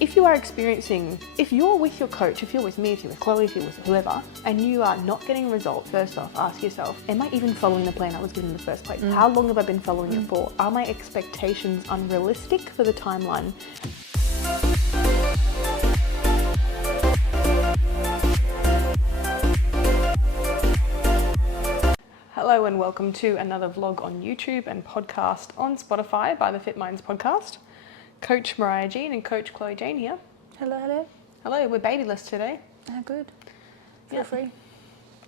if you are experiencing, if you're with your coach, if you're with me, if you're with Chloe, if you're with whoever, and you are not getting results, first off, ask yourself, am I even following the plan I was given in the first place? How long have I been following it for? Are my expectations unrealistic for the timeline? Hello and welcome to another vlog on YouTube and podcast on Spotify by the Fit Minds podcast. Coach Mariah Jean and Coach Chloe Jane here. Hello, hello. Hello, we're babyless today. Oh, good. Feel Yep. free.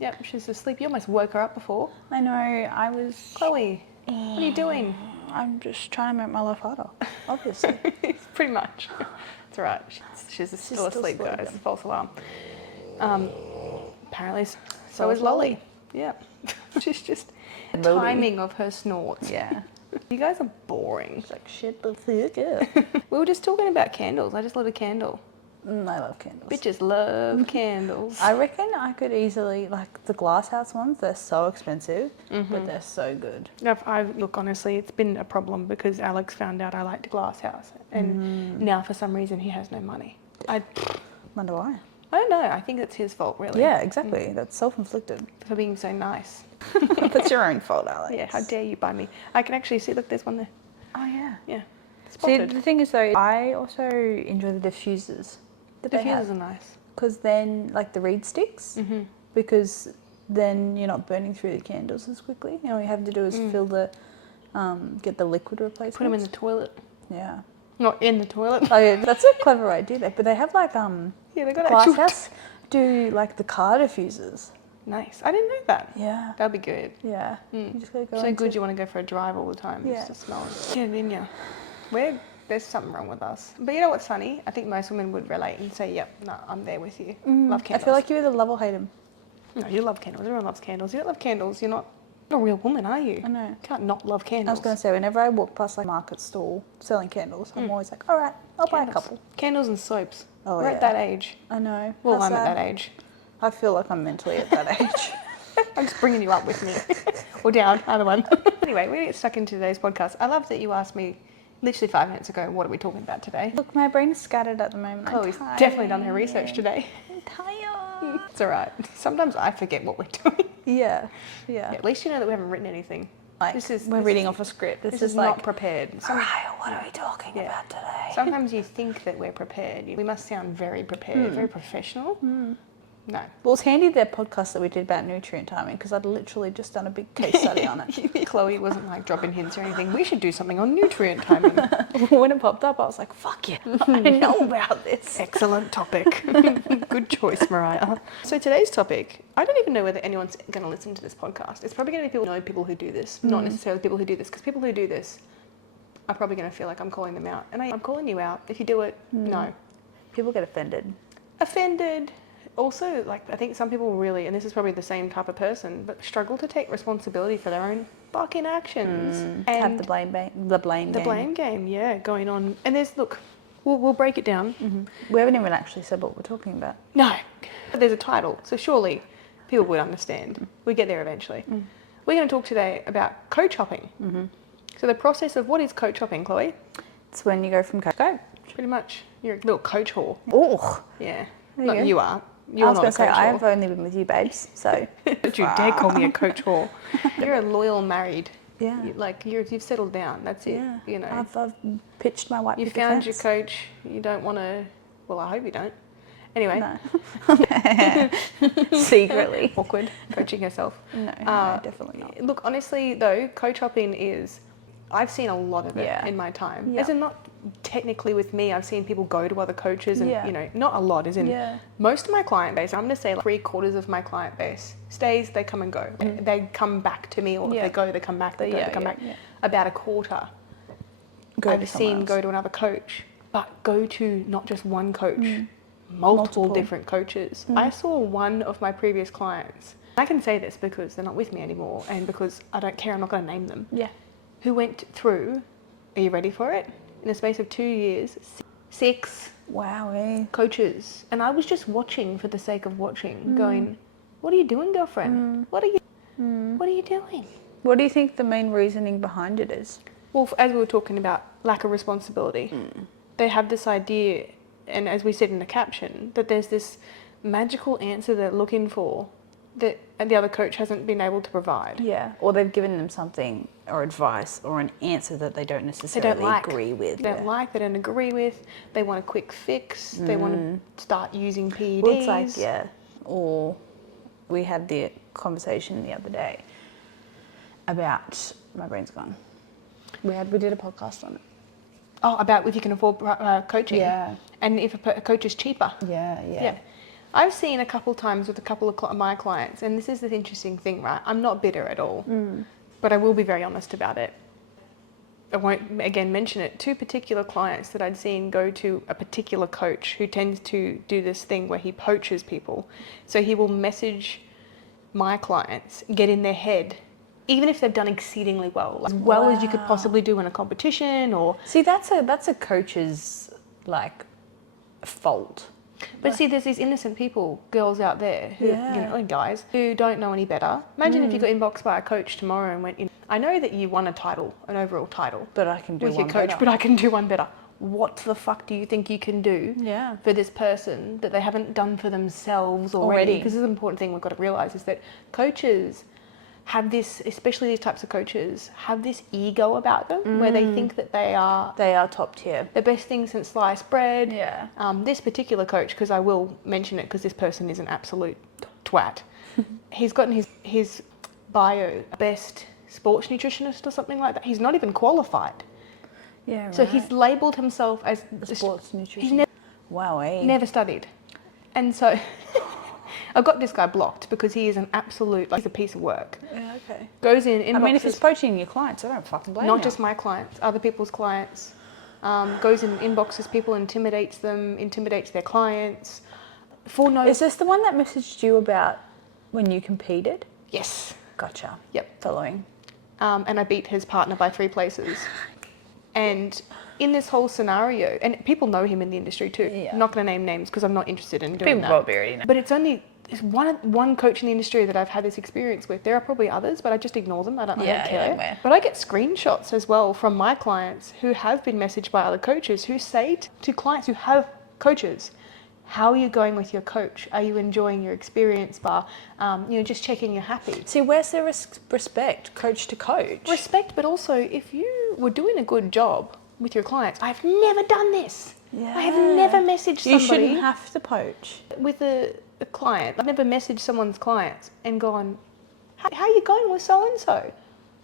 Yep, she's asleep. You almost woke her up before. I know, I was... Chloe, what are you doing? I'm just trying to make my life harder, obviously. Pretty much. It's all right. She's still asleep, guys. False alarm. Apparently, so is Lolly. Yeah. She's just timing of her snorts. Yeah. You guys are boring. It's like, shit the fuck up. We were just talking about candles. I just lit a candle. I love candles. Bitches love candles. I reckon I could easily, like the glass house ones, they're so expensive, but they're so good. Look, honestly, it's been a problem because Alex found out I liked Glass House, and now for some reason he has no money. I Wonder why. don't know. I think it's his fault, really. Yeah, exactly. That's self-inflicted. For being so nice. That's your own fault, Alex. Yeah, how dare you buy me? I can actually see, look, there's one there. Oh, yeah. Yeah. See, Spotted. the thing is though, I also enjoy the diffusers. The diffusers are nice. Because then, like the reed sticks, because then you're not burning through the candles as quickly. You know, all you have to do is fill the, get the liquid replacement. Put them in the toilet. Yeah. Not in the toilet. Oh yeah, that's a clever idea there. But they have like, Yeah, they got Glass actual... House do like the car diffusers. Nice. I didn't know that. Yeah. That'd be good. Yeah. You just gotta go So into- good you want to go for a drive all the time Yeah. just to smell it. Get it in ya. There's something wrong with us. But you know what's funny? I think most women would relate and say, yep, no, I'm there with you. Love I candles. feel like you either love or hate them. No, you love candles. Everyone loves candles. You don't love candles, you're not a real woman, are you? I know. You can't not love candles. I was gonna say, whenever I walk past like a market stall selling candles, I'm always like, all right, I'll buy a Candles. couple. Candles and soaps. Oh, We're yeah. at that age. I know. Well, How I'm at sad. that age. I feel like I'm mentally at that age. I'm just bringing you up with me. Or down, either one. Anyway, we get stuck into today's podcast. I love that you asked me literally 5 minutes ago, what are we talking about today? Look, my brain is scattered at the moment. Chloe's definitely done her research today. I'm tired. It's all right. Sometimes I forget what we're doing. Yeah. Yeah, at least you know that we haven't written anything. Like, we're reading off a script. This is is not like, prepared. Mariah, what are we talking about today? Sometimes you think that we're prepared. We must sound very prepared, very professional. No. Well, it's handy that podcast that we did about nutrient timing because I'd literally just done a big case study on it. Chloe wasn't like dropping hints or anything. We should do something on nutrient timing. When it popped up, I was like, fuck yeah, I know about this. Excellent topic. Good choice, Mariah. So today's topic, I don't even know whether anyone's going to listen to this podcast. It's probably going to be people who do this, not necessarily people who do this, because people who do this are probably going to feel like I'm calling them out. And I'm calling you out. If you do it, no. People get offended. Offended. Also, like, I think some people really, and this is probably the same type of person, but struggle to take responsibility for their own fucking actions. And Have the blame game. yeah, going on. And there's, we'll break it down. We haven't even actually said what we're talking about. No, but there's a title, so surely people would understand. We get there eventually. We're going to talk today about coach hopping. So the process of what is coach hopping, Chloe? It's when you go from coach to coach. Pretty much, you're a little coach whore. Oh, Yeah, There you no, go. you are. I You're was not going a to say, coach I've whore. only been with you, babes, so. Don't you dare call me a coach whore. You're a loyal married. Yeah. You've settled down. That's it. Yeah. You know. I've pitched my white You picket found your fence. coach. You don't want to. Well, I hope you don't. Anyway. No. Secretly. Awkward. Coaching herself. No, definitely not. Look, honestly though, coach hopping is. I've seen a lot of it Yeah. in my time. Yeah. As in, not technically with me. I've seen people go to other coaches, and Yeah. you know, not a lot. As in, Yeah. most of my client base. I'm going to say like 3/4 of my client base stays. They come and go. They come back to me, or if Yeah. they go, they come back. They go, Yeah, they come yeah, back. yeah. About a quarter. Go to I've someone seen else. go to another coach, but go to not just one coach, multiple different coaches. I saw one of my previous clients. I can say this because they're not with me anymore, and because I don't care. I'm not going to name them. Yeah. Who went through? Are you ready for it? In a space of 2 years, 6 Wow, eh? coaches, and I was just watching for the sake of watching, going, "What are you doing, girlfriend? What are you doing?" What do you think the main reasoning behind it is? Well, as we were talking about lack of responsibility, they have this idea and as we said in the caption, that there's this magical answer they're looking for that the other coach hasn't been able to provide. Yeah, or they've given them something or advice or an answer that they don't necessarily agree with. They don't like, they don't agree with, they want a quick fix, they want to start using PEDs. Well, it's like, yeah, or we had the conversation the other day about, my brain's gone. We did a podcast on it. Oh, about if you can afford coaching. Yeah. And if a coach is cheaper. Yeah. I've seen a couple times with a couple of my clients, and this is the interesting thing, right? I'm not bitter at all, but I will be very honest about it. I won't, again, mention it. 2 particular clients that I'd seen go to a particular coach who tends to do this thing where he poaches people. So he will message my clients, get in their head, even if they've done exceedingly well, as well as you could possibly do in a competition or... See, that's a coach's, like, fault. But see, there's these innocent people, girls out there, who, and guys, who don't know any better. Imagine if you got inboxed by a coach tomorrow and went, I know that you won a title, an overall title. But I can do with one your coach, better. but I can do one better. What the fuck do you think you can do for this person that they haven't done for themselves already? Because this is an important thing we've got to realise is that coaches have this, especially these types of coaches, have this ego about them where they think that they are top tier, the best thing since sliced bread. Yeah. This particular coach, because I will mention it because this person is an absolute twat. He's gotten his bio best sports nutritionist or something like that. He's not even qualified. Yeah. Right. So he's labelled himself as a sports nutritionist. He's never studied, and so. I've got this guy blocked because he is an absolute, he's a piece of work. Yeah, okay. Goes in, inboxes. I mean, if it's poaching your clients, I don't fucking blame you. Not just my clients, other people's clients. Goes in, inboxes people, intimidates them, intimidates their clients. Is this the one that messaged you about when you competed? Yes. Gotcha. Yep. Following. And I beat his partner by 3 places. And in this whole scenario, and people know him in the industry too. Yeah. I'm not going to name names because I'm not interested in doing that. People probably already know. But it's one coach in the industry that I've had this experience with. There are probably others, but I just ignore them. I don't care. Yeah. But I get screenshots as well from my clients who have been messaged by other coaches who say to clients who have coaches, how are you going with your coach? Are you enjoying your experience? Just checking you're happy. See, where's the respect, coach to coach? Respect, but also if you were doing a good job with your clients, I've never done this. Yeah. I have never messaged somebody. You shouldn't have to poach. With a client. I've never messaged someone's clients and gone, how are you going with so-and-so?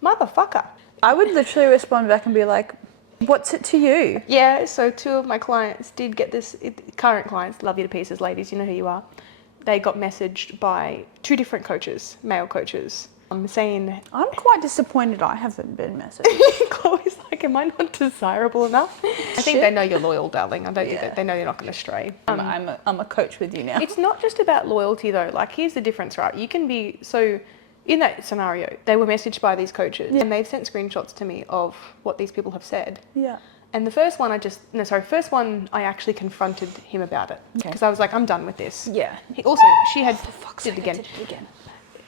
Motherfucker. I would literally respond back and be like, what's it to you? Yeah, so 2 of my clients did get this, current clients, love you to pieces, ladies, you know who you are. They got messaged by 2 different coaches, male coaches, saying... I'm quite disappointed I haven't been messaged. Chloe's like, am I not desirable enough? I think they know you're loyal, darling. I don't think that they know you're not going to stray. I'm a coach with you now. It's not just about loyalty though. Like, here's the difference, right? You can be, so in that scenario, they were messaged by these coaches and they've sent screenshots to me of what these people have said. Yeah. And the first one I actually confronted him about it. Because I was like, I'm done with this. Yeah. She had, did it again.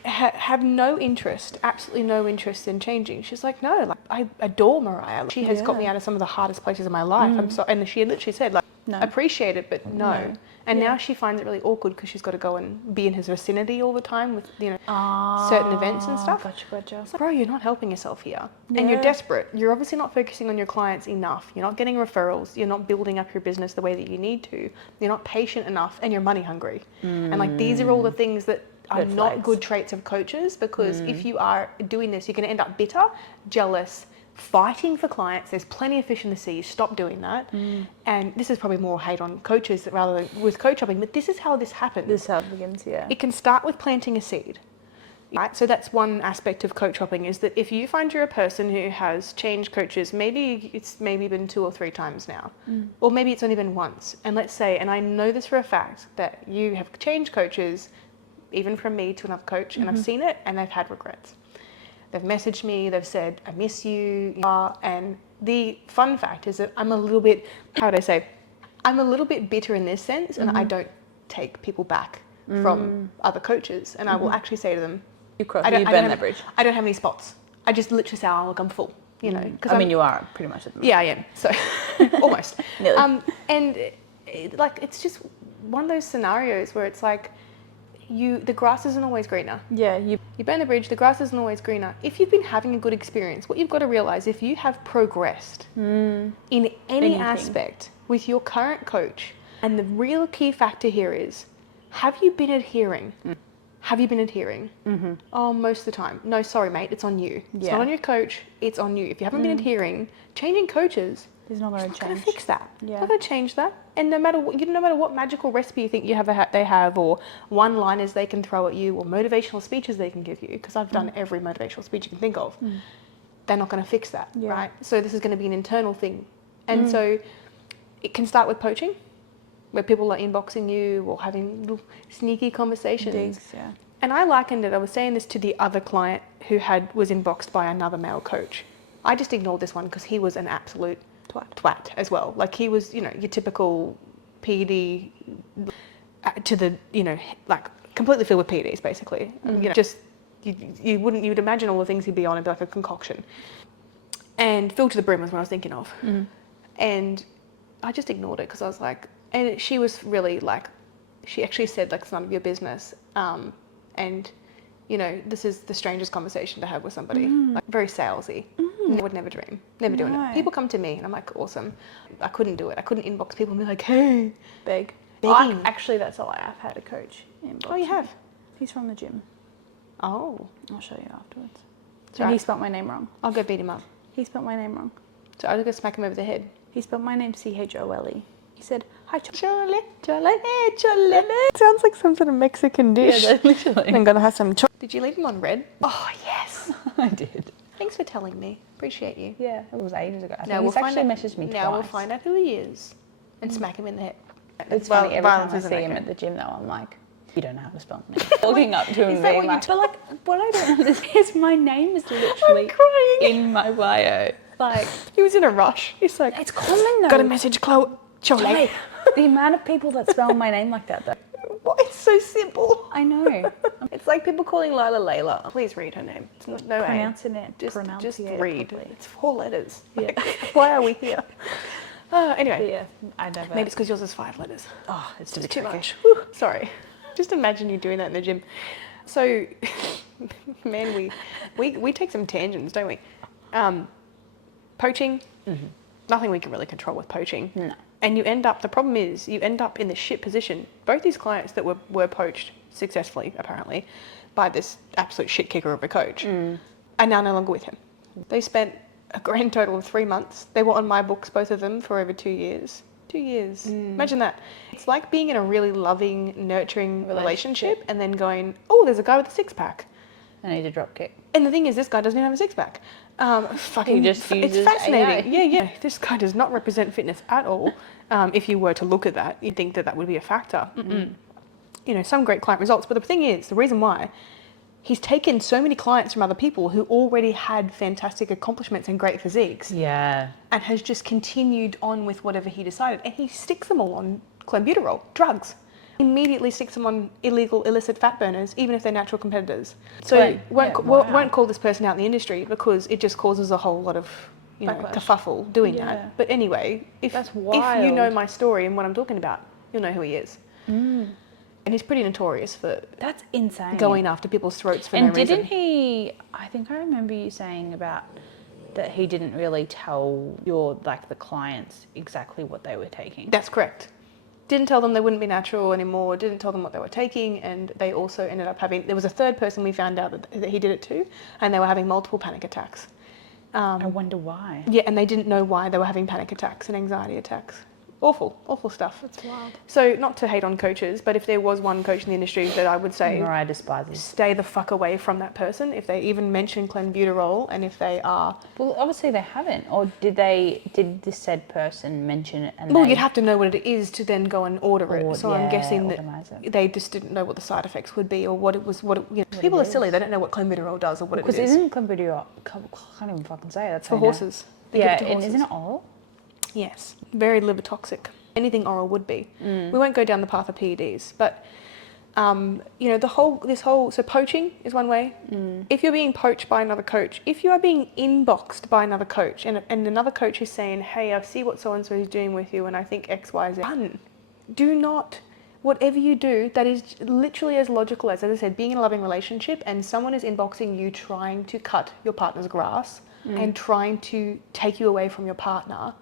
Have no interest, absolutely no interest in changing. She's like, no, like, I adore Mariah. She has got me out of some of the hardest places in my life. And she literally said, like, no. Appreciate it, but no. And now she finds it really awkward because she's got to go and be in his vicinity all the time with, certain events and stuff. Gotcha. It's like, bro, you're not helping yourself here. And you're desperate. You're obviously not focusing on your clients enough. You're not getting referrals. You're not building up your business the way that you need to. You're not patient enough, and you're money hungry. And like, these are all the things that are not good traits of coaches, because if you are doing this, you're going to end up bitter, jealous, fighting for clients. There's plenty of fish in the sea. Stop doing that. And this is probably more hate on coaches rather than with coach shopping, but this is how this happens. This is how it begins, yeah. It can start with planting a seed. Right? So that's one aspect of coach shopping, is that if you find you're a person who has changed coaches, maybe it's been 2 or 3 times now, or maybe it's only been once. And let's say, and I know this for a fact, that you have changed coaches, even from me to another coach, and I've seen it, and they've had regrets. They've messaged me, they've said, I miss you, and the fun fact is that I'm a little bit, I'm a little bit bitter in this sense, and I don't take people back from other coaches, and I will actually say to them, I don't have any spots. I just literally say, oh, look, I'm full, you know. I mean, you are pretty much at the moment. Yeah, I am, so almost. Nearly. And it's just one of those scenarios where it's like the grass isn't always greener. Yeah, You burn the bridge, the grass isn't always greener. If you've been having a good experience, what you've got to realize, if you have progressed in any Anything. aspect with your current coach, and the real key factor here is, have you been adhering? Have you been adhering? Mm-hmm. Oh, most of the time. No, sorry, mate, it's on you. It's Yeah. not on your coach, it's on you. If you haven't been adhering, changing coaches, it's not going it's to not going to change. fix that. Yeah. It's not going to change that. And no matter what magical recipe you think they have, or one-liners they can throw at you, or motivational speeches they can give you, because I've done every motivational speech you can think of, they're not going to fix that, Yeah. right? So this is going to be an internal thing. And so it can start with poaching, where people are inboxing you or having little sneaky conversations. Digs, yeah. And I likened it, I was saying this to the other client who was inboxed by another male coach. I just ignored this one because he was an absolute twat as well. Like, he was, your typical PD to the, like completely filled with PDs basically. Just, you'd imagine all the things he'd be on and be like a concoction. And filled to the brim was what I was thinking of. And I just ignored it because I was like, and she was really like, she actually said, like, it's none of your business. And, this is the strangest conversation to have with somebody. Like, very salesy. I would never dream. Never doing it. People come to me and I'm like, awesome. I couldn't do it. I couldn't inbox people and be like, hey. Begging. Actually, that's all I've had a coach inbox. Oh, you have? He's from the gym. Oh. I'll show you afterwards. So And he spelt my name wrong. I'll go beat him up. He spelt my name wrong. So I'll go smack him over the head. He spelled my name Chole. He said, hi, Chole. Hey, Chole. Sounds like some sort of Mexican dish. Yeah, literally. I'm going to have some Did you leave him on red? Oh, yes. I did. Thanks for telling me. Appreciate you. Yeah, it was ages ago. I Now think we'll he's find actually out, messaged me twice. Now we'll find out who he is and smack him in the head. It's funny, every time I isn't see him okay. at the gym though, I'm like, you don't know how to spell my name. Walking up to him Is and that being what you like, but like, what I don't understand is my name is literally crying. in my bio. Like, He was in a rush. He's like, it's common though. got a message, Chloe. Chole. Like, the amount of people that spell my name like that though. What? It's so simple. I know. It's like people calling Lila Layla. Please read her name. It's no A. Pronouncing it. Just Pronunciate read. properly. It's 4 letters. Yeah. Like, why are we here? Anyway, Yeah, I never. maybe it's because yours is 5 letters. Oh, it's Just just too much. Whew, sorry. Just imagine you doing that in the gym. So, man, we take some tangents, don't we? Poaching, nothing we can really control with poaching. No. And the problem is, you end up in the shit position. Both these clients that were poached successfully, apparently, by this absolute shit kicker of a coach, are now no longer with him. They spent a grand total of 3 months. They were on my books, both of them, for over 2 years. 2 years. Imagine that. It's like being in a really loving, nurturing relationship and then going, oh, there's a guy with a 6-pack. I need a drop kick. And the thing is, this guy doesn't even have a 6-pack. Fucking, He just it's uses fascinating. AI. Yeah. This guy does not represent fitness at all. If you were to look at that, you'd think that would be a factor. Some great client results. But the thing is, the reason why, he's taken so many clients from other people who already had fantastic accomplishments and great physiques. Yeah. And has just continued on with whatever he decided. And he sticks them all on clenbuterol, drugs. Immediately sticks them on illicit fat burners, even if they're natural competitors. So won't call this person out in the industry because it just causes a whole lot of kerfuffle doing that. But anyway, if you know my story and what I'm talking about, you'll know who he is. And he's pretty notorious for That's insane. going after people's throats for no reason. And didn't he, I think I remember you saying about that he didn't really tell the clients exactly what they were taking. That's correct. Didn't tell them they wouldn't be natural anymore, didn't tell them what they were taking, and they also ended up there was a third person we found out that he did it too, and they were having multiple panic attacks. I wonder why. Yeah, and they didn't know why they were having panic attacks and anxiety attacks. Awful stuff. It's wild. So, not to hate on coaches, but if there was one coach in the industry that I would say Mariah despises. Stay the fuck away from that person if they even mention clenbuterol, and if they are... Well, obviously they haven't. Or did this said person mention it? And Well, you'd have to know what it is to then go and order it. So I'm guessing that they just didn't know what the side effects would be or what it was. People are silly. They don't know what clenbuterol does or what it is. Because isn't clenbuterol... I can't even fucking say it. That's for horses. Yeah, and isn't it oral? Yes, very liver toxic. Anything oral would be. We won't go down the path of PEDs, but so poaching is one way. If you're being poached by another coach, if you are being inboxed by another coach, and another coach is saying, "Hey, I see what so and so is doing with you, and I think X, Y, Z," do not, whatever you do, that is literally as logical as I said, being in a loving relationship and someone is inboxing you trying to cut your partner's grass and trying to take you away from your partner.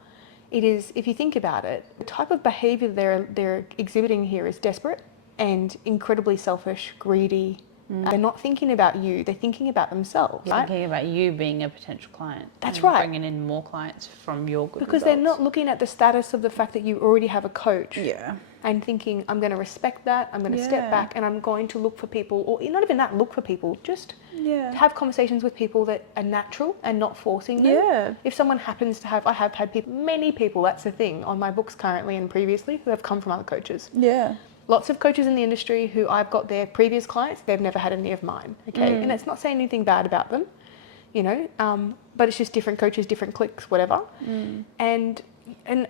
It is, if you think about it, the type of behaviour they're exhibiting here is desperate and incredibly selfish, greedy. They're not thinking about you, they're thinking about themselves, right? Thinking about you being a potential client. That's and right. Bringing in more clients from your good Because results. they're not looking at the status of the fact that you already have a coach. Yeah. And thinking, I'm going to respect that, I'm going to step back and I'm going to look for people, or not even that, look for people, just have conversations with people that are natural and not forcing them. Yeah. If someone happens to have, I have had people, many people, that's the thing, on my books currently and previously, who have come from other coaches. Yeah. Lots of coaches in the industry who I've got their previous clients, they've never had any of mine, okay? And it's not saying anything bad about them, you know, but it's just different coaches, different cliques, whatever. And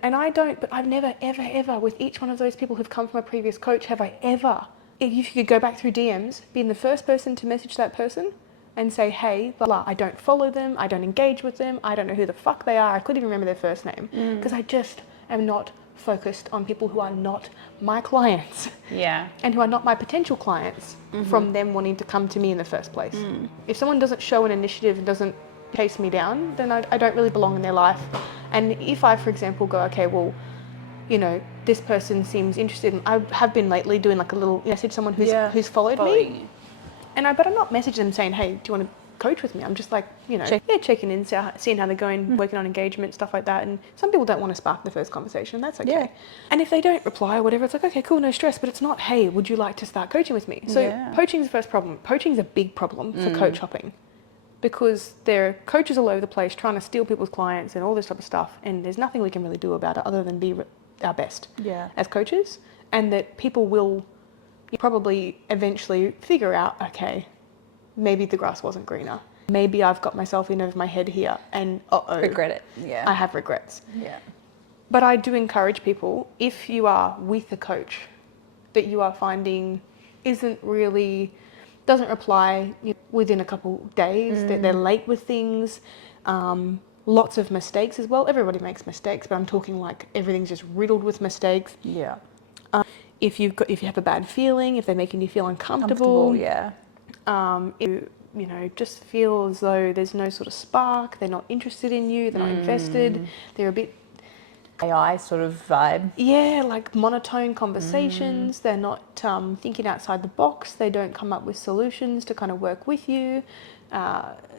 I don't, but I've never, ever, with each one of those people who've come from a previous coach, have I ever, if you could go back through DMs, being the first person to message that person and say, hey, blah, blah, I don't follow them, I don't engage with them, I don't know who the fuck they are, I couldn't even remember their first name, because I just am not focused on people who are not my clients. Yeah. And who are not my potential clients from them wanting to come to me in the first place. If someone doesn't show an initiative and doesn't chase me down, then I don't really belong in their life. And if I, for example, go, okay, well, you know, this person seems interested, and I have been lately doing like a little message someone who's followed me, but I'm not messaging them saying, hey, do you want to coach with me? I'm just like, you know, checking in, seeing how they're going, working on engagement, stuff like that. And some people don't want to spark the first conversation, that's okay. Yeah. And if they don't reply or whatever, it's like, okay, cool, no stress, but it's not, hey, would you like to start coaching with me? So poaching's the first problem. Poaching's a big problem for coach hopping, because there are coaches all over the place trying to steal people's clients and all this type of stuff, and there's nothing we can really do about it other than be our best as coaches, and that people will probably eventually figure out, okay, maybe the grass wasn't greener. Maybe I've got myself in over my head here and regret it. Yeah. I have regrets. Yeah. But I do encourage people, if you are with a coach that you are finding doesn't reply within a couple days, that they're late with things, lots of mistakes as well. Everybody makes mistakes, but I'm talking like everything's just riddled with mistakes. Yeah. If you have a bad feeling, if they're making you feel uncomfortable, you know, just feel as though there's no sort of spark, they're not interested in you, they're not invested, they're a bit AI sort of vibe. Yeah, like monotone conversations, they're not thinking outside the box, they don't come up with solutions to kind of work with you.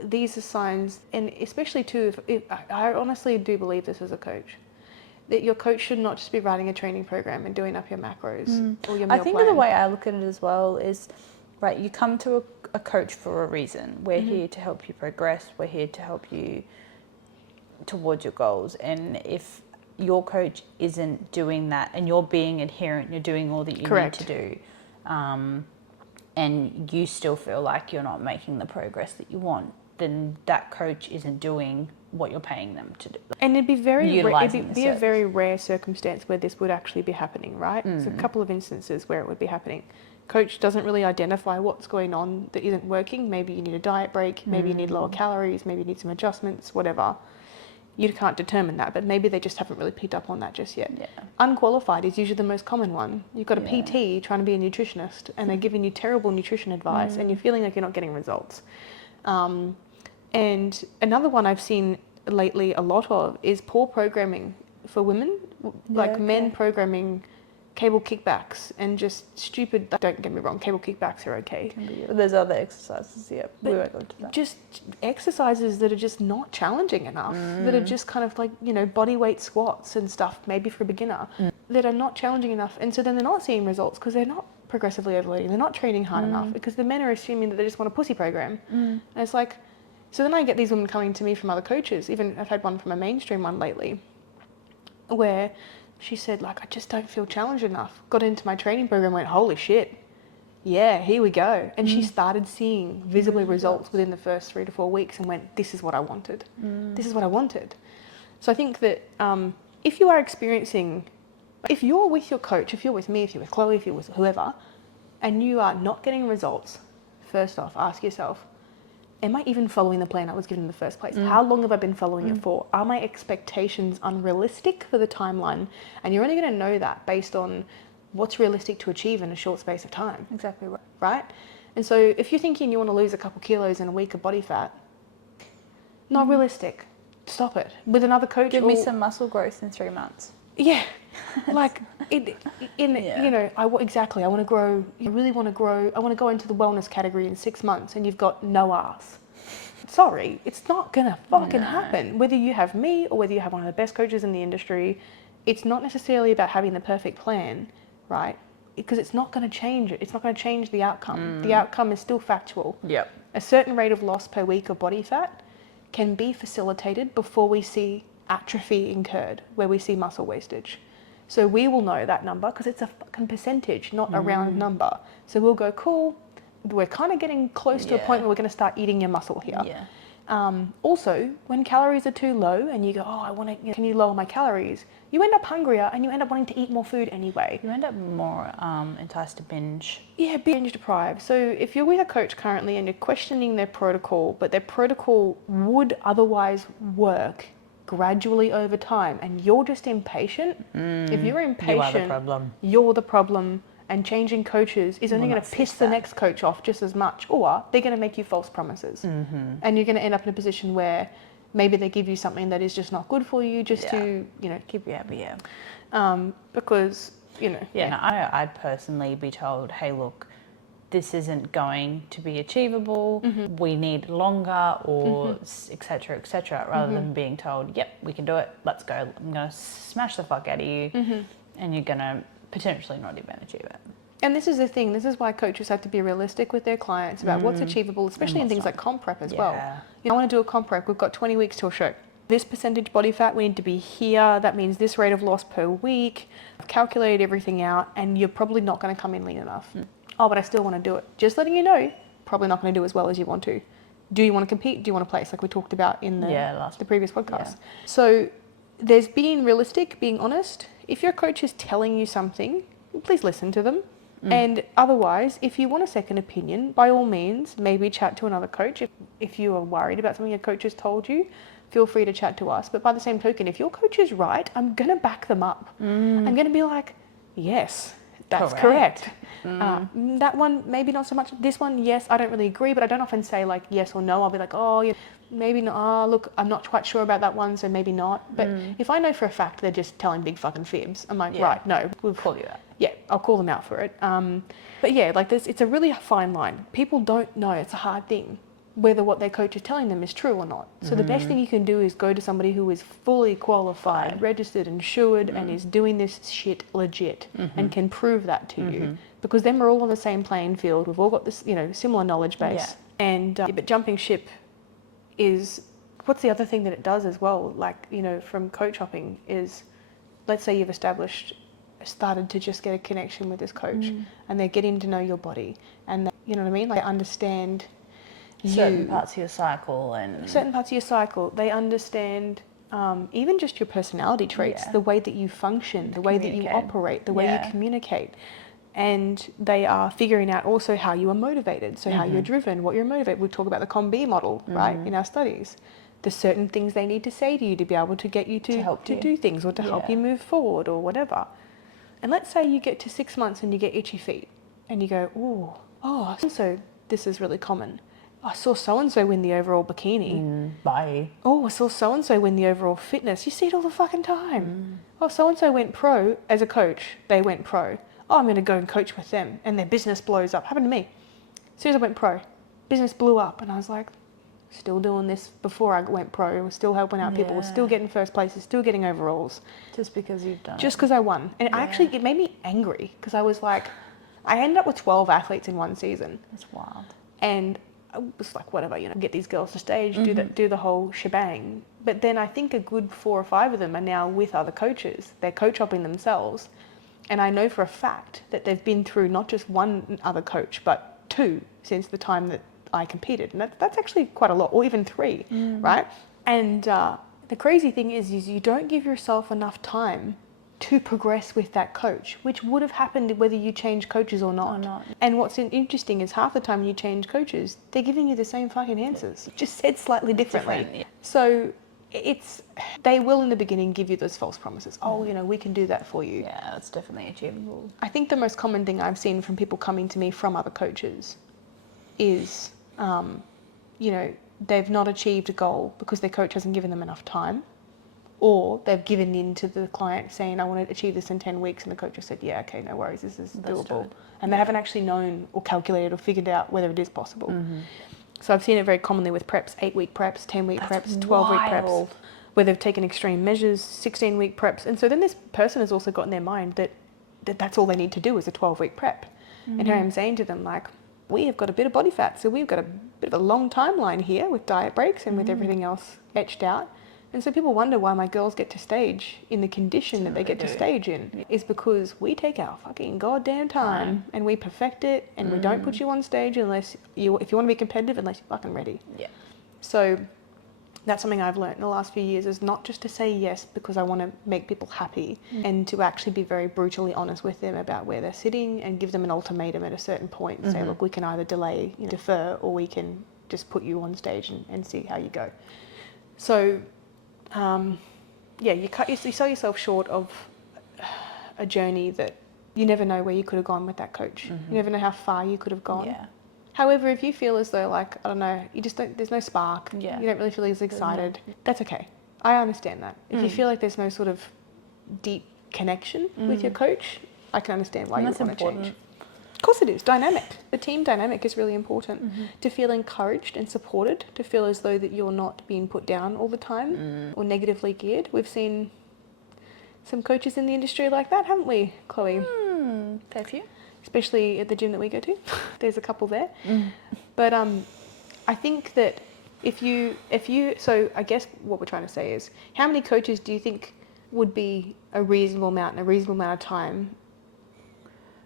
These are signs, and especially too, if I honestly do believe this as a coach, that your coach should not just be writing a training program and doing up your macros or your meal I think plan. the way I look at it as well is, right, you come to a coach for a reason. We're here to help you progress. We're here to help you towards your goals. And if your coach isn't doing that and you're being adherent, you're doing all that you need to do, and you still feel like you're not making the progress that you want, then that coach isn't doing what you're paying them to do. And it'd be a very rare circumstance where this would actually be happening, right? There's a couple of instances where it would be happening. Coach doesn't really identify what's going on that isn't working. Maybe you need a diet break, maybe you need lower calories, maybe you need some adjustments, whatever. You can't determine that, but maybe they just haven't really picked up on that just yet. Yeah. Unqualified is usually the most common one. You've got a PT trying to be a nutritionist and they're giving you terrible nutrition advice and you're feeling like you're not getting results. And another one I've seen lately a lot of is poor programming for women, men programming cable kickbacks and just stupid, don't get me wrong, cable kickbacks are okay. But there's other exercises, we won't go into that. Just exercises that are just not challenging enough, that are just kind of like, you know, body weight squats and stuff, maybe for a beginner, that are not challenging enough. And so then they're not seeing results because they're not progressively overloading, they're not training hard enough, because the men are assuming that they just want a pussy program. And it's like, so then I get these women coming to me from other coaches, even I've had one from a mainstream one lately, where she said, like, I just don't feel challenged enough. Got into my training program, went, holy shit, yeah, here we go. And she started seeing visibly results within the first 3 to 4 weeks and went, this is what I wanted. This is what I wanted. So I think that if you are experiencing, if you're with your coach, if you're with me, if you're with Chloe, if you're with whoever, and you are not getting results, first off, ask yourself, am I even following the plan I was given in the first place? How long have I been following it for? Are my expectations unrealistic for the timeline? And you're only going to know that based on what's realistic to achieve in a short space of time, Exactly right. right? And so if you're thinking you want to lose a couple kilos in a week of body fat, not realistic. Stop it. With another coach, Give me some muscle growth in 3 months. yeah, like Yeah. you know, exactly. I want to grow. I really want to grow. I want to go into the wellness category in 6 months, and you've got no ass. Sorry, it's not gonna fucking happen. Whether you have me or whether you have one of the best coaches in the industry, it's not necessarily about having the perfect plan, right? Because it's not going to change it. It's not going to change the outcome. The outcome is still factual. Yep. A certain rate of loss per week of body fat can be facilitated before we see atrophy incurred, where we see muscle wastage. So we will know that number because it's a fucking percentage, not a round number. So we'll go, cool, we're kind of getting close to a point where we're going to start eating your muscle here. Yeah. Also, when calories are too low and you go, oh, I want to, can you lower my calories? You end up hungrier and you end up wanting to eat more food anyway. You end up more enticed to binge. Yeah, binge deprived. So if you're with a coach currently and you're questioning their protocol, but their protocol would otherwise work gradually over time, and you're just impatient, if you're impatient, You are the problem. you're the problem, and changing coaches is only going to piss the next coach off just as much, or they're going to make you false promises. And you're going to end up in a position where maybe they give you something that is just not good for you, just to, you know, keep you happy. Because, you know. No, I'd personally be told, hey, look, this isn't going to be achievable. We need longer, or et cetera, rather than being told, yep, we can do it. Let's go. I'm going to smash the fuck out of you. And you're going to potentially not even achieve it. And this is the thing. This is why coaches have to be realistic with their clients about what's achievable, especially in things like comp prep as well. You know, I want to do a comp prep. We've got 20 weeks to a show. This percentage body fat, we need to be here. That means this rate of loss per week. I've calculated everything out, and you're probably not going to come in lean enough. Oh, but I still want to do it. Just letting you know, probably not going to do as well as you want to. Do you want to compete? Do you want to place? Like we talked about in the previous podcast. So there's being realistic, being honest. If your coach is telling you something, please listen to them. And otherwise, if you want a second opinion, by all means, maybe chat to another coach. If you are worried about something your coach has told you, feel free to chat to us. But by the same token, if your coach is right, I'm going to back them up. I'm going to be like, yes, that's correct. That one, maybe not so much. This one, yes, I don't really agree, but I don't often say like yes or no. I'll be like, oh, yeah, maybe not. Oh, look, I'm not quite sure about that one, so maybe not. But if I know for a fact they're just telling big fucking fibs, I'm like, right, no, we'll call you that. Yeah, I'll call them out for it. But yeah, like this, it's a really fine line. People don't know. It's a hard thing whether what their coach is telling them is true or not. So the best thing you can do is go to somebody who is fully qualified, registered, insured, and is doing this shit legit and can prove that to you. Because then we're all on the same playing field. We've all got this, you know, similar knowledge base. And but jumping ship is, what's the other thing that it does as well? Like, you know, from coach hopping is, let's say you've started to just get a connection with this coach and they're getting to know your body and they, you know what I mean? Like, they understand certain parts of your cycle and certain parts of your cycle. They understand even just your personality traits, the way that you function, the way that you operate, the way you communicate. And they are figuring out also how you are motivated. So how you're driven, what you're motivated. We talk about the COM-B model, right, in our studies. There's certain things they need to say to you to be able to get you to do things or to help you move forward or whatever. And let's say you get to 6 months and you get itchy feet and you go, oh, so this is really common. I saw so-and-so win the overall bikini. Bye. Oh, I saw so-and-so win the overall fitness. You see it all the fucking time. Oh, so-and-so went pro as a coach. They went pro. Oh, I'm going to go and coach with them. And their business blows up. Happened to me. As soon as I went pro, business blew up. And I was like, still doing this before I went pro. We're still helping out people. We're still getting first places, still getting overalls. Just because you've done Just because I won. And it made me angry because I was like, I ended up with 12 athletes in one season. That's wild. And I was like, whatever, you know, get these girls to stage, do the whole shebang. But then I think a good 4 or 5 of them are now with other coaches. They're coach hopping themselves. And I know for a fact that they've been through not just one other coach, but 2 since the time that I competed. And that's actually quite a lot, or even 3, right? And the crazy thing is you don't give yourself enough time to progress with that coach, which would have happened whether you change coaches or not. And what's interesting is half the time you change coaches, they're giving you the same fucking answers, just said slightly differently. So they will in the beginning give you those false promises. Oh, you know, we can do that for you. Yeah, that's definitely achievable. I think the most common thing I've seen from people coming to me from other coaches is, you know, they've not achieved a goal because their coach hasn't given them enough time, or they've given in to the client saying, I want to achieve this in 10 weeks, and the coach has said, yeah, okay, no worries, this is doable. And they haven't actually known or calculated or figured out whether it is possible. So I've seen it very commonly with preps, 8-week preps, 10-week preps, 12-week preps, where they've taken extreme measures, 16-week preps. And so then this person has also got in their mind that that's all they need to do is a 12-week prep. And here I'm saying to them, like, we have got a bit of body fat, so we've got a bit of a long timeline here with diet breaks and with everything else etched out. And so people wonder why my girls get to stage in the condition that they get to stage in, is because we take our fucking goddamn time and we perfect it, and we don't put you on stage unless if you want to be competitive, unless you're fucking ready. Yeah. So that's something I've learned in the last few years, is not just to say yes because I want to make people happy, and to actually be very brutally honest with them about where they're sitting and give them an ultimatum at a certain point and say, look, we can either delay, defer, or we can just put you on stage and see how you go. So you sell yourself short of a journey that you never know where you could have gone with that coach. You never know how far you could have gone. Yeah. However, if you feel as though, like, I don't know, you just don't, there's no spark, you don't really feel as excited, that's okay. I understand that. If you feel like there's no sort of deep connection with your coach, I can understand why you would want to change. Of course it is. Dynamic. The team dynamic is really important. To feel encouraged and supported, to feel as though that you're not being put down all the time or negatively geared. We've seen some coaches in the industry like that, haven't we, Chloe? Fair few. Especially at the gym that we go to. There's a couple there. But I think that if you, so I guess what we're trying to say is, how many coaches do you think would be a reasonable amount of time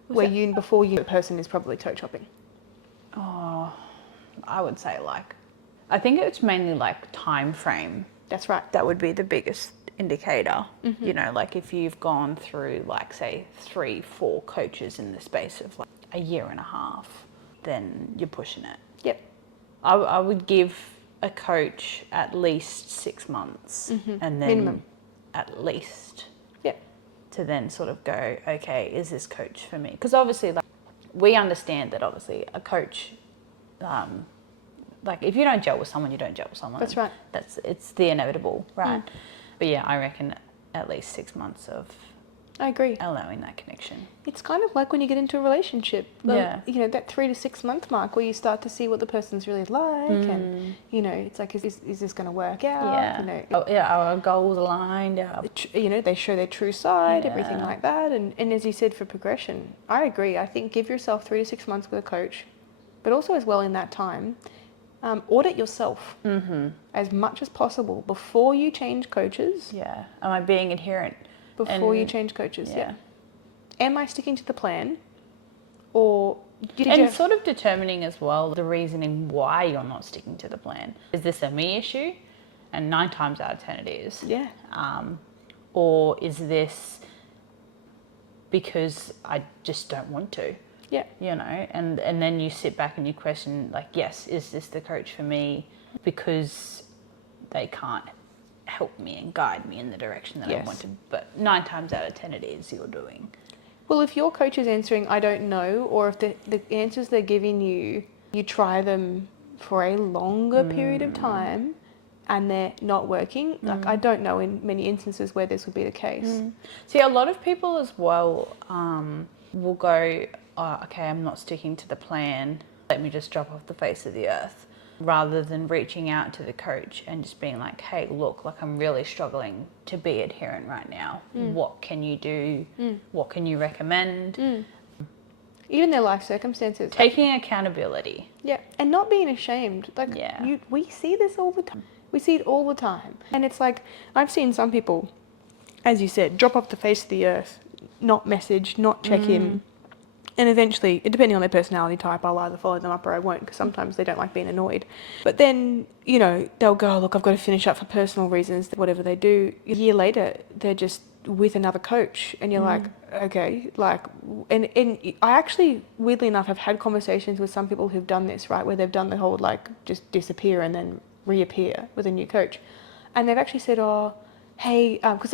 where before the person is probably toe chopping? Oh, I would say I think it's mainly time frame. That's right. That would be the biggest indicator. You know, if you've gone through say 3-4 coaches in the space of a year and a half, then you're pushing it. Yep. I would give a coach at least 6 months and then minimum. At least. Yep. To then sort of go, okay, is this coach for me? Because obviously we understand that obviously a coach, if you don't gel with someone, you don't gel with someone. That's right. It's the inevitable, right? But yeah, I reckon at least 6 months of I agree. allowing that connection. It's kind of like when you get into a relationship. Yeah. You know, that 3 to 6 month mark where you start to see what the person's really like, and it's like, is this going to work out? Yeah. Our goals aligned. They show their true side, everything like that. And as you said, for progression, I agree. I think give yourself 3 to 6 months with a coach, but also as well in that time, audit yourself as much as possible before you change coaches. Yeah. Am I being adherent? Before you change coaches, Am I sticking to the plan? Or sort of determining as well the reasoning why you're not sticking to the plan. Is this a me issue? And 9 times out of 10 it is. Yeah. Or is this because I just don't want to? Yeah. And then you sit back and you question, yes, is this the coach for me? Because they can't help me and guide me in the direction that I want to. But 9 times out of 10 it is you're doing. Well, if your coach is answering, I don't know, or if the answers they're giving you, you try them for a longer period of time and they're not working, I don't know in many instances where this would be the case. See, a lot of people as well will go, oh, okay, I'm not sticking to the plan, let me just drop off the face of the earth, rather than reaching out to the coach and just being like, hey, look, I'm really struggling to be adherent right now. What can you do? What can you recommend? Even their life circumstances. Taking accountability. Yeah, and not being ashamed. We see this all the time. We see it all the time. And it's like, I've seen some people, as you said, drop off the face of the earth, not message, not check in. And eventually, depending on their personality type, I'll either follow them up or I won't, because sometimes they don't like being annoyed. But then, they'll go, oh, look, I've got to finish up for personal reasons, whatever they do. A year later, they're just with another coach. And you're like, okay, and I actually, weirdly enough, have had conversations with some people who've done this, right, where they've done the whole, just disappear and then reappear with a new coach. and they've actually said, oh, hey, because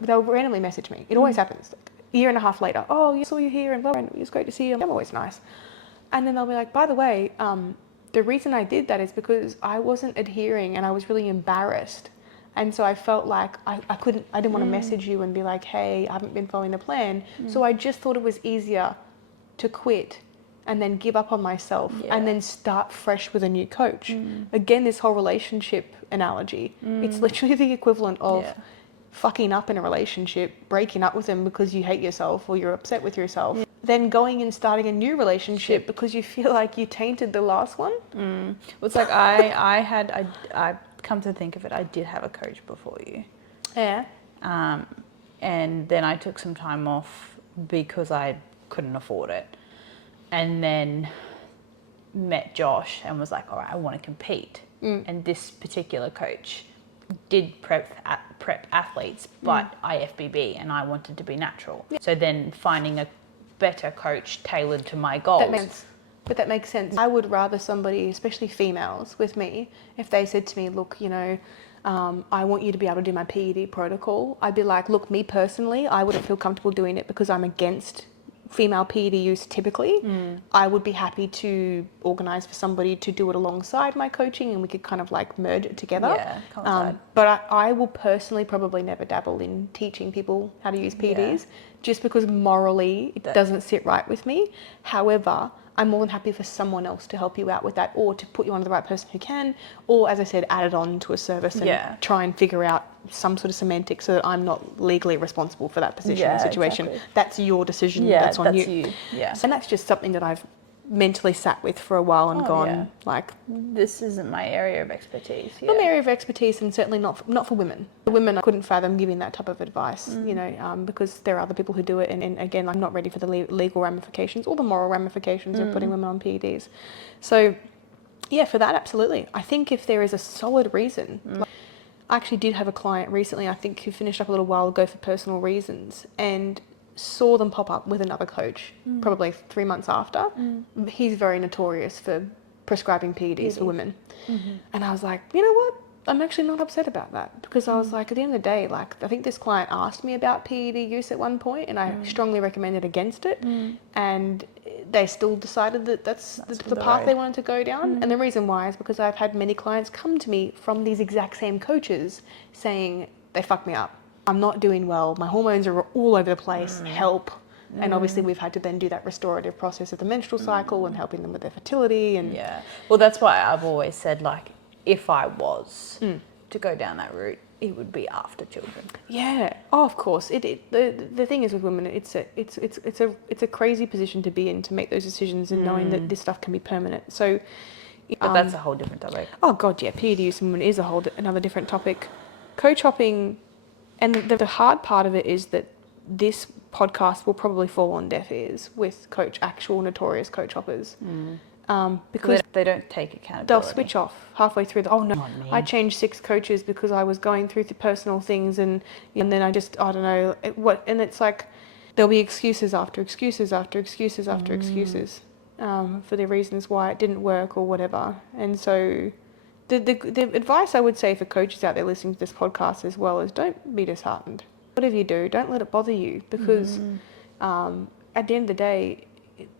they'll randomly message me. It always happens. Like, a year and a half later, oh, you saw you here and blah, and it was great to see you. I'm always nice. And then they'll be like, by the way, the reason I did that is because I wasn't adhering and I was really embarrassed. And so I felt like I didn't want to message you and be like, hey, I haven't been following the plan. So I just thought it was easier to quit and then give up on myself and then start fresh with a new coach. Again, this whole relationship analogy, it's literally the equivalent of fucking up in a relationship, breaking up with them because you hate yourself or you're upset with yourself, then going and starting a new relationship because you feel like you tainted the last one. Well, it's like I come to think of it, I did have a coach before you. Yeah. And then I took some time off because I couldn't afford it. And then met Josh and was like, all right, I want to compete. And this particular coach did prep athletes, but IFBB, and I wanted to be natural. So then finding a better coach tailored to my goals. That makes sense. I would rather somebody, especially females with me, if they said to me, look, you know, I want you to be able to do my PED protocol. I'd be like, look, me personally, I wouldn't feel comfortable doing it because I'm against female PED use typically. I would be happy to organise for somebody to do it alongside my coaching and we could kind of like merge it together. Yeah, but I will personally probably never dabble in teaching people how to use PEDs just because morally it doesn't sit right with me. However, I'm more than happy for someone else to help you out with that or to put you on the right person who can, or as I said, add it on to a service and try and figure out some sort of semantics so that I'm not legally responsible for that position or situation. Exactly. That's your decision. That's on you. Yeah. And that's just something that I've mentally sat with for a while and like, this isn't my area of expertise. Not my area of expertise, and certainly not for women. The women, I couldn't fathom giving that type of advice, you know, because there are other people who do it, and again, I'm not ready for the legal ramifications or the moral ramifications of putting women on PEDs. So, yeah, for that, absolutely. I think if there is a solid reason, I actually did have a client recently, I think, who finished up a little while ago for personal reasons, and saw them pop up with another coach probably 3 months after. He's very notorious for prescribing PEDs for women. And I was like, you know what? I'm actually not upset about that because I was like, at the end of the day, like, I think this client asked me about PED use at one point and I strongly recommended against it. And they still decided that that's the path they wanted to go down. And the reason why is because I've had many clients come to me from these exact same coaches saying they fucked me up. I'm not doing well. My hormones are all over the place. Help. And obviously we've had to then do that restorative process of the menstrual cycle and helping them with their fertility. And well, that's why I've always said, like, if I was to go down that route, it would be after children. Yeah. Oh, of course. The thing is with women, it's a crazy position to be in, to make those decisions and knowing that this stuff can be permanent. So, but that's a whole different topic. Oh God, yeah. PED use in women is another different topic. Coach hopping. And the hard part of it is that this podcast will probably fall on deaf ears with actual notorious coach hoppers. Because they don't take accountability. They'll switch off halfway through I changed 6 coaches because I was going through the personal things and then I just, I don't know, and it's like there'll be excuses after excuses after excuses after excuses for the reasons why it didn't work or whatever. And so the advice I would say for coaches out there listening to this podcast as well is don't be disheartened. Whatever you do, don't let it bother you because at the end of the day,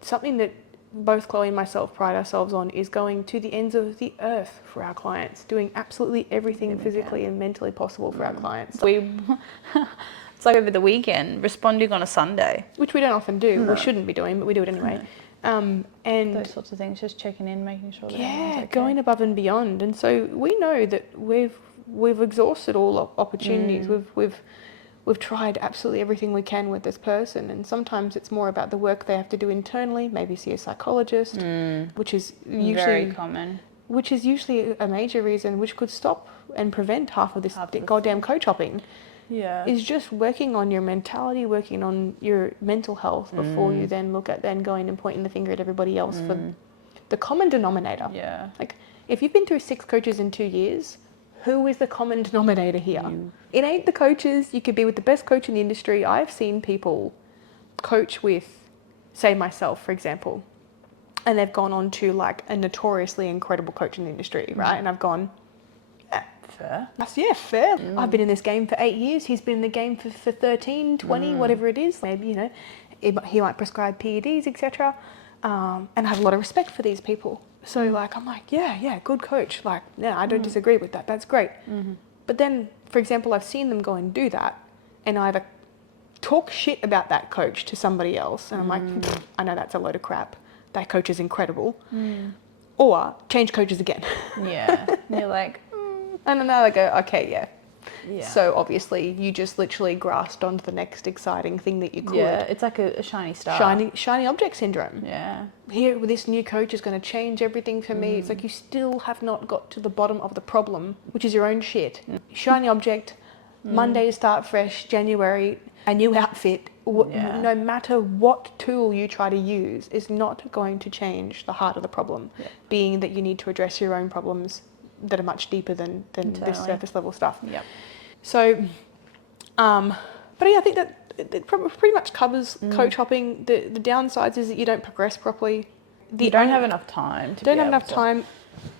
something that both Chloe and myself pride ourselves on is going to the ends of the earth for our clients, doing absolutely everything physically and mentally possible for our clients. It's like over the weekend, responding on a Sunday. Which we don't often do. We shouldn't be doing, but we do it anyway. And those sorts of things, just checking in, making sure that everyone's okay. Going above and beyond. And so we know that we've exhausted all opportunities. We've tried absolutely everything we can with this person, and sometimes it's more about the work they have to do internally, maybe see a psychologist, which is usually very common. Which is usually a major reason which could stop and prevent half of this goddamn coach hopping. Yeah. Is just working on your mentality, working on your mental health before you then look at then going and pointing the finger at everybody else for the common denominator. Yeah. Like, if you've been through 6 coaches in 2 years, who is the common denominator here? It ain't the coaches. You could be with the best coach in the industry. I've seen people coach with, say myself, for example, and they've gone on to like a notoriously incredible coach in the industry, right? And I've gone, fair. That's, yeah, fair. I've been in this game for 8 years. He's been in the game for 13, 20, whatever it is. Maybe, you know, he might prescribe PEDs, etc. And I have a lot of respect for these people. So, like, I'm like, yeah, good coach. Like, yeah, I don't disagree with that. That's great. But then, for example, I've seen them go and do that and either talk shit about that coach to somebody else. And I'm like, I know that's a load of crap. That coach is incredible. Or change coaches again. Yeah. And you're like, And then I go, okay, yeah. yeah. So obviously you just literally grasped onto the next exciting thing that you could. Yeah, it's like a shiny star. Shiny object syndrome. Yeah. Here, this new coach is going to change everything for me. It's like you still have not got to the bottom of the problem, which is your own shit. Shiny object, Monday start fresh, January, a new outfit. No matter what tool you try to use is not going to change the heart of the problem, being that you need to address your own problems that are much deeper than this surface level stuff. Yep. So, but yeah, I think that it pretty much covers coach hopping. The downsides is that you don't progress properly. You don't have enough time.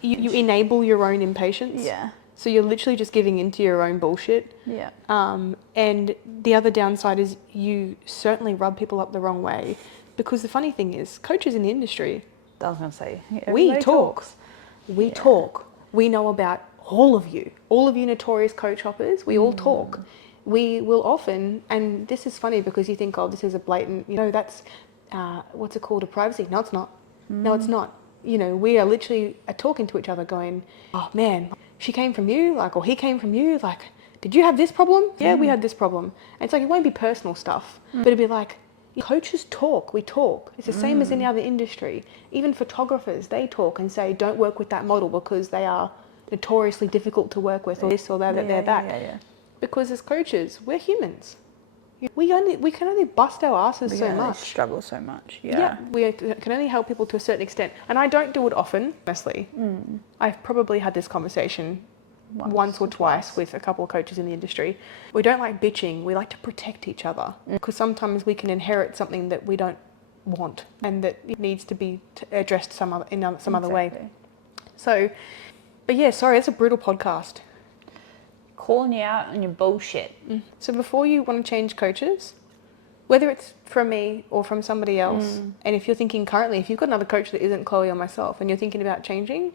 You enable your own impatience. Yeah. So you're literally just giving into your own bullshit. Yeah. And the other downside is you certainly rub people up the wrong way, because the funny thing is, coaches in the industry, I was going to say, we talk. We talk. We know about all of you notorious coach hoppers. We all talk. We will often, and this is funny because you think, oh, this is a blatant, you know, that's, what's it called, a privacy? No, it's not. No, it's not. You know, we are literally talking to each other going, oh man, she came from you, like, or he came from you, like, did you have this problem? Yeah, we had this problem. And it's like, it won't be personal stuff, but it'd be like, coaches talk, we talk. It's the same as any other industry. Even photographers, they talk and say, don't work with that model because they are notoriously difficult to work with, or this or that, they're that. Yeah. Because as coaches, we're humans. We can only bust our asses so much. Struggle so much. Yeah, we can only help people to a certain extent. And I don't do it often, honestly. I've probably had this conversation once or twice with a couple of coaches in the industry. We don't like bitching. We like to protect each other, because sometimes we can inherit something that we don't want and that it needs to be addressed some other way. So, but yeah, sorry, it's a brutal podcast. Calling you out on your bullshit. So before you want to change coaches, whether it's from me or from somebody else, and if you're thinking currently, if you've got another coach that isn't Chloe or myself and you're thinking about changing,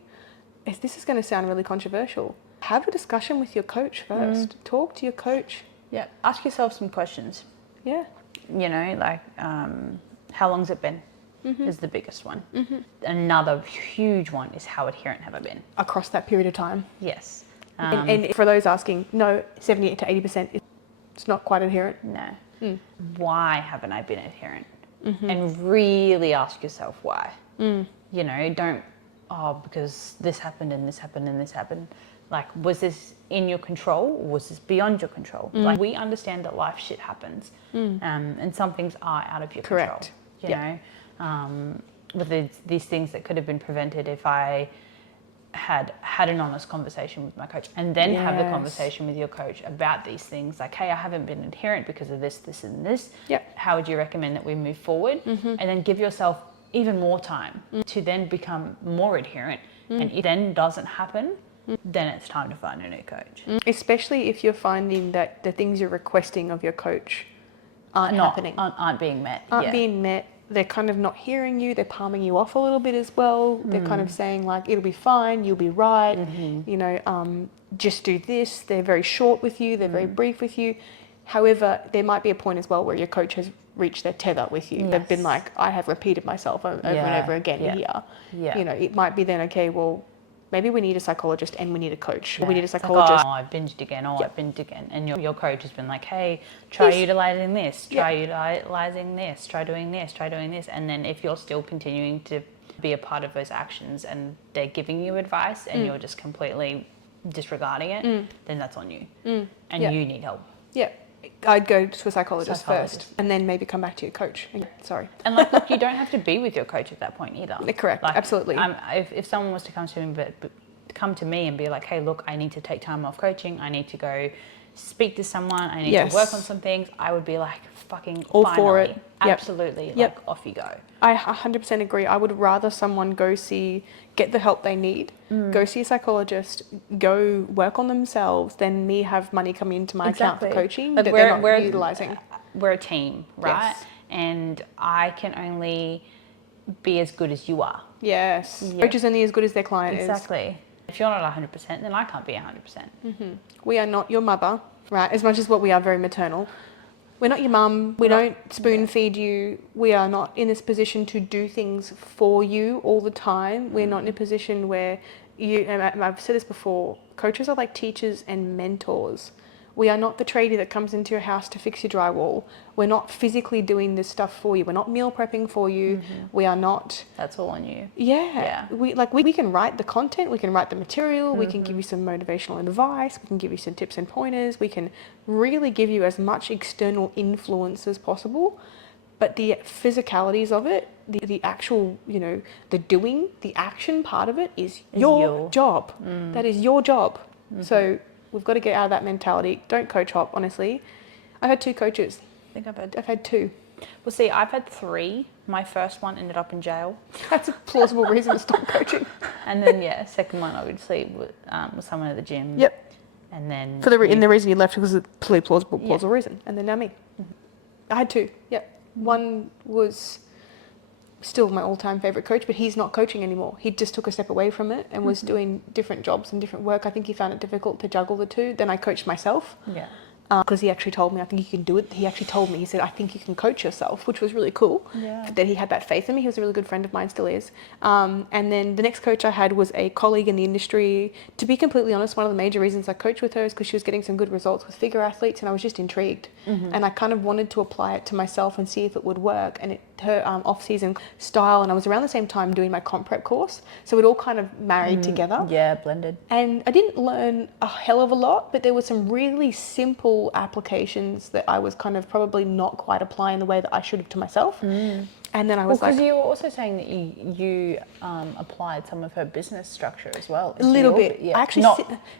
this is going to sound really controversial. Have a discussion with your coach first. Talk to your coach. Yeah. Ask yourself some questions. Yeah. You know, like, how long's it been? Is the biggest one. Another huge one is how adherent have I been? Across that period of time. Yes. And for those asking, no, 70 to 80%, it's not quite adherent. No. Why haven't I been adherent? And really ask yourself why. You know, don't, because this happened and this happened and this happened. Like, was this in your control or was this beyond your control? Like, we understand that life shit happens, and some things are out of your control. You know, with these things that could have been prevented if I had an honest conversation with my coach, and then have the conversation with your coach about these things, like, hey, I haven't been adherent because of this, this, and this. How would you recommend that we move forward? And then give yourself even more time to then become more adherent. And if it then doesn't happen, then it's time to find a new coach. Especially if you're finding that the things you're requesting of your coach aren't being met. Being met. They're kind of not hearing you. They're palming you off a little bit as well. They're kind of saying, like, it'll be fine, you'll be right. You know, just do this. They're very short with you. They're very brief with you. However, there might be a point as well where your coach has reached their tether with you. They've been like, I have repeated myself over and over again here. You know, it might be then, okay, well, maybe we need a psychologist and we need a coach. Or we need a psychologist. Like, I binged again, I binged again. And your coach has been like, hey, try utilizing this, try utilizing this, try doing this, try doing this. And then if you're still continuing to be a part of those actions and they're giving you advice and you're just completely disregarding it, then that's on you. And you need help. Yeah. I'd go to a psychologist first and then maybe come back to your coach. Sorry. And like, look, you don't have to be with your coach at that point either. Correct. Like, absolutely. If someone was to come to me and be like, hey, look, I need to take time off coaching. I need to go speak to someone, I need Yes. to work on some things, I would be like, fucking All finally. for it. Yep. Absolutely. Yep. Like, off you go. I 100% agree. I would rather someone get the help they need, go see a psychologist, go work on themselves than me have money coming into my account for coaching Like that they're not utilising. We're a team, right? Yes. And I can only be as good as you are. Yes. Yep. Coach is only as good as their client Exactly. If you're not 100%, then I can't be 100%. We are not your mother, right? As much as what we are very maternal. We're not your mum. We don't spoon feed you. We are not in this position to do things for you all the time. We're not in a position where and I've said this before, coaches are like teachers and mentors. We are not the tradie that comes into your house to fix your drywall. We're not physically doing this stuff for you. We're not meal prepping for you. We are not. That's all on you. Yeah. We can write the content, we can write the material, we can give you some motivational advice, we can give you some tips and pointers, we can really give you as much external influence as possible. But the physicalities of it, the actual, the doing, the action part of it is your job. That is your job. So we've got to get out of that mentality. Don't coach hop, honestly. I've had 2 coaches. I think I've had 2. Well, see, I've had 3. My first one ended up in jail. That's a plausible reason to stop coaching. And then, second one, obviously, was someone at the gym. Yep. And then... And the reason you left was a pretty plausible reason. And then now me. I had 2. Yep. One was still my all-time favourite coach, but he's not coaching anymore. He just took a step away from it and was doing different jobs and different work. I think he found it difficult to juggle the two. Then I coached myself. Yeah. Because he actually told me, I think you can do it. He actually told me, he said, I think you can coach yourself, which was really cool. Yeah. That he had that faith in me. He was a really good friend of mine, still is. And then the next coach I had was a colleague in the industry. To be completely honest, one of the major reasons I coached with her is because she was getting some good results with figure athletes, and I was just intrigued. And I kind of wanted to apply it to myself and see if it would work. And her off-season style, and I was around the same time doing my comp prep course, so it all kind of married together. Yeah, blended. And I didn't learn a hell of a lot, but there were some really simple applications that I was kind of probably not quite applying the way that I should have to myself. And then I was because you were also saying that you applied some of her business structure as well. A little bit. Yeah. I actually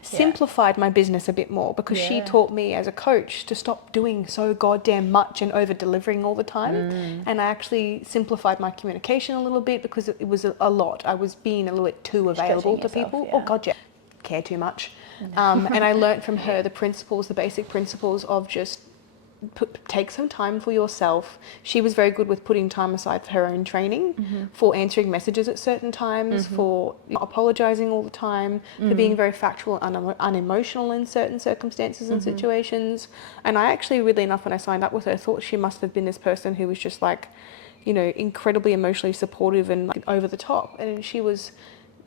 simplified my business a bit more because she taught me as a coach to stop doing so goddamn much and over delivering all the time. And I actually simplified my communication a little bit because it was a lot. I was being a little bit too available to people. Yeah. Oh God, yeah. Care too much. And I learned from her the basic principles of just take some time for yourself. She was very good with putting time aside for her own training, for answering messages at certain times, for not apologizing all the time, for being very factual and unemotional in certain circumstances and situations. And I actually, weirdly enough, when I signed up with her, thought she must have been this person who was just like, incredibly emotionally supportive and like over the top. And she was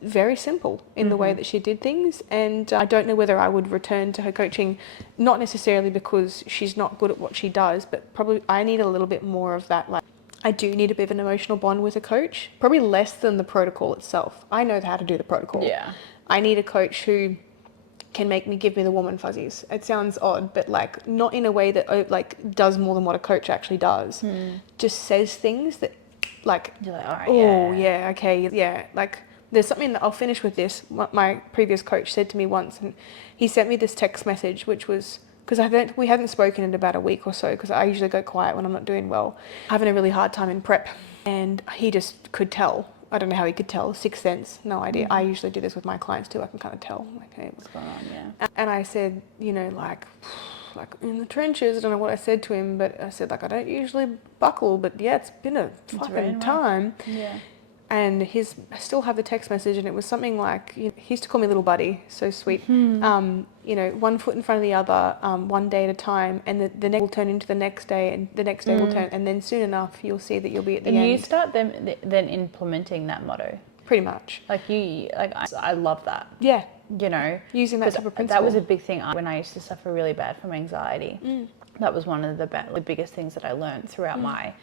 very simple in the way that she did things, and I don't know whether I would return to her coaching, not necessarily because she's not good at what she does, but probably I need a little bit more of that. Like, I do need a bit of an emotional bond with a coach, probably less than the protocol itself. I know how to do the protocol. Yeah. I need a coach who can give me the warm and fuzzies. It sounds odd, but like not in a way that like does more than what a coach actually does. Just says things that like, you're like, all right, okay, yeah, like. There's something that I'll finish with this. My previous coach said to me once, and he sent me this text message, which was, because we hadn't spoken in about a week or so, because I usually go quiet when I'm not doing well, having a really hard time in prep. And he just could tell. I don't know how he could tell. Sixth sense, no idea. I usually do this with my clients too. I can kind of tell, like, hey, what's going on? Yeah. And I said, like in the trenches, I don't know what I said to him, but I said, like, I don't usually buckle, but yeah, it's been a fucking time. Yeah. And I still have the text message, and it was something like, he used to call me little buddy, so sweet. One foot in front of the other, one day at a time, and the next will turn into the next day, and the next day will turn, and then soon enough you'll see that you'll be at the end. And you start then implementing that motto. Pretty much. I love that. Yeah. Using that type of principle. That was a big thing when I used to suffer really bad from anxiety. That was one of the biggest things that I learned throughout I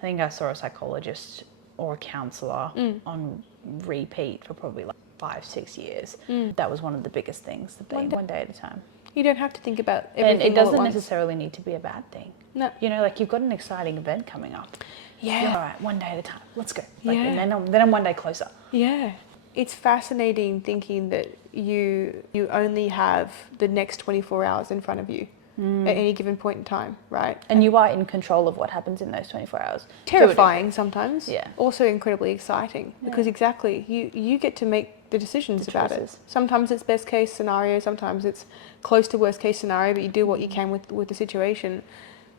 think I saw a psychologist or a counsellor on repeat for probably like 5-6 years. That was one of the biggest things, one day at a time. You don't have to think about everything. And it doesn't necessarily need to be a bad thing. No. You've got an exciting event coming up. Yeah. All right, one day at a time. Let's go. And then I'm one day closer. Yeah. it's fascinating thinking that you only have the next 24 hours in front of you at any given point in time, right? And you are in control of what happens in those 24 hours. Terrifying sometimes. Yeah. Also incredibly exciting because exactly you get to make the decisions about it. Sometimes it's best case scenario, sometimes it's close to worst case scenario, but you do what you can with the situation.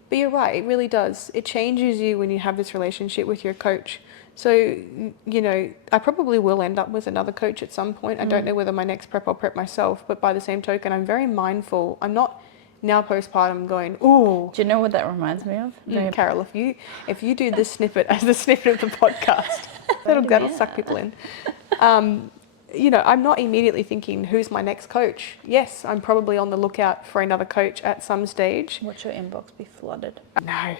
But you're right, it really does. It changes you when you have this relationship with your coach. So, you know, I probably will end up with another coach at some point. I don't know whether my next prep I'll prep myself, but by the same token, I'm very mindful. I'm not now postpartum going, ooh. Do you know what that reminds me of? Carol, if you do this snippet as the snippet of the podcast, that'll suck people in. You know, I'm not immediately thinking, who's my next coach? Yes, I'm probably on the lookout for another coach at some stage. Watch your inbox be flooded. No.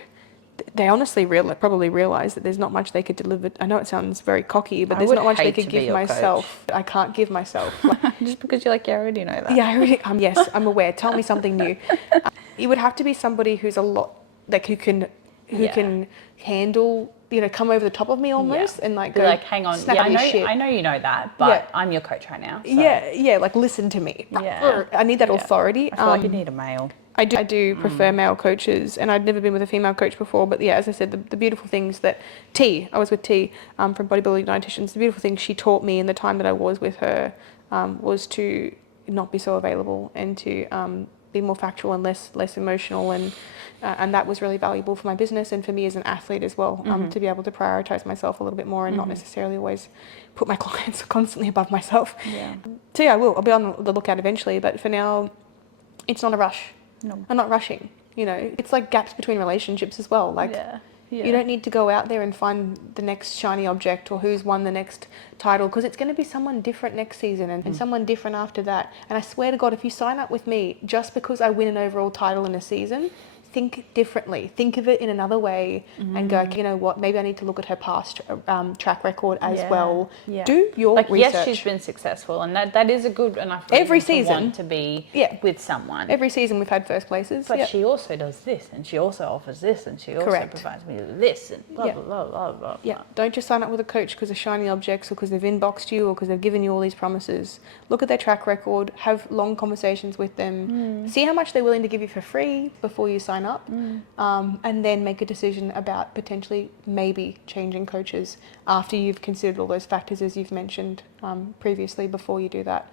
They honestly probably realise that there's not much they could deliver. I know it sounds very cocky, but there's not much they could give myself. I can't give myself. Just because you're like, yeah, I already know that. Yeah, I already, yes, I'm aware. Tell me something new. It would have to be somebody who's a lot, like who can handle, you know, come over the top of me almost and like be go, like, hang on, snap me shit. I know you know that, but I'm your coach right now. So. Yeah, like listen to me. Yeah. I need that authority. I feel like you need a male. I do prefer male coaches, and I'd never been with a female coach before. But yeah, as I said, the beautiful things that I was with T from Bodybuilding Dietitians. The beautiful things she taught me in the time that I was with her was to not be so available and to be more factual and less emotional, and that was really valuable for my business and for me as an athlete as well. To be able to prioritize myself a little bit more and not necessarily always put my clients constantly above myself. Yeah. So yeah, I'll be on the lookout eventually, but for now, it's not a rush. No. I'm not rushing, you know. It's like gaps between relationships as well. Like, you don't need to go out there and find the next shiny object or who's won the next title, because it's going to be someone different next season and someone different after that. And I swear to God, if you sign up with me just because I win an overall title in a season, think differently. Think of it in another way and go, you know what, maybe I need to look at her past track record as well. Yeah. Do your research. Yes, she's been successful, and that is a good enough reason every season to want to be with someone. Every season we've had first places. But she also does this, and she also offers this, and she also provides me with this, and blah, blah, blah, blah, blah. Yeah, don't just sign up with a coach because of shiny objects or because they've inboxed you or because they've given you all these promises. Look at their track record, have long conversations with them, see how much they're willing to give you for free before you sign up, and then make a decision about potentially maybe changing coaches after you've considered all those factors as you've mentioned previously before you do that.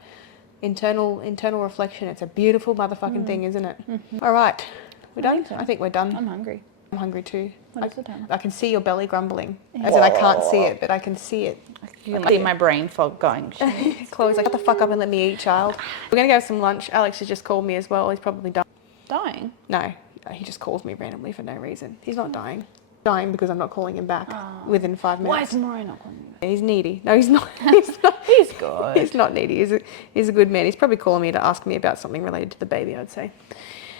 Internal reflection, it's a beautiful motherfucking thing, isn't it? All right, we're done? I think we're done. I'm hungry. I'm hungry too. What is the time? I can see your belly grumbling. As in, I can't see it, but I can see it. You can see my brain fog going. Chloe's like, shut the fuck up and let me eat, child. We're going to go have some lunch. Alex has just called me as well. He's probably dying. Dying? No, he just calls me randomly for no reason. He's not dying. Dying because I'm not calling him back within 5 minutes. Why is Mariah not calling me? He's needy. No, he's not. He's not. He's good. He's not needy. He's a good man. He's probably calling me to ask me about something related to the baby, I'd say.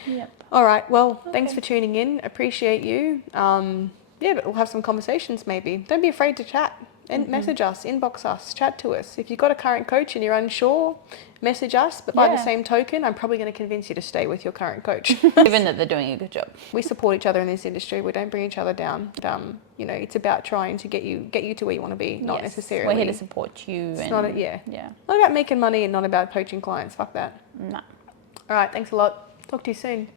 Yep. All right. Well, thanks for tuning in. Appreciate you. But we'll have some conversations maybe. Don't be afraid to chat and message us, inbox us, chat to us. If you've got a current coach and you're unsure, message us. But by the same token, I'm probably going to convince you to stay with your current coach. Given that they're doing a good job. We support each other in this industry. We don't bring each other down. You know, it's about trying to get you to where you want to be, not necessarily. We're here to support you. It's not about making money and not about poaching clients. Fuck that. No. All right. Thanks a lot. Talk to you soon.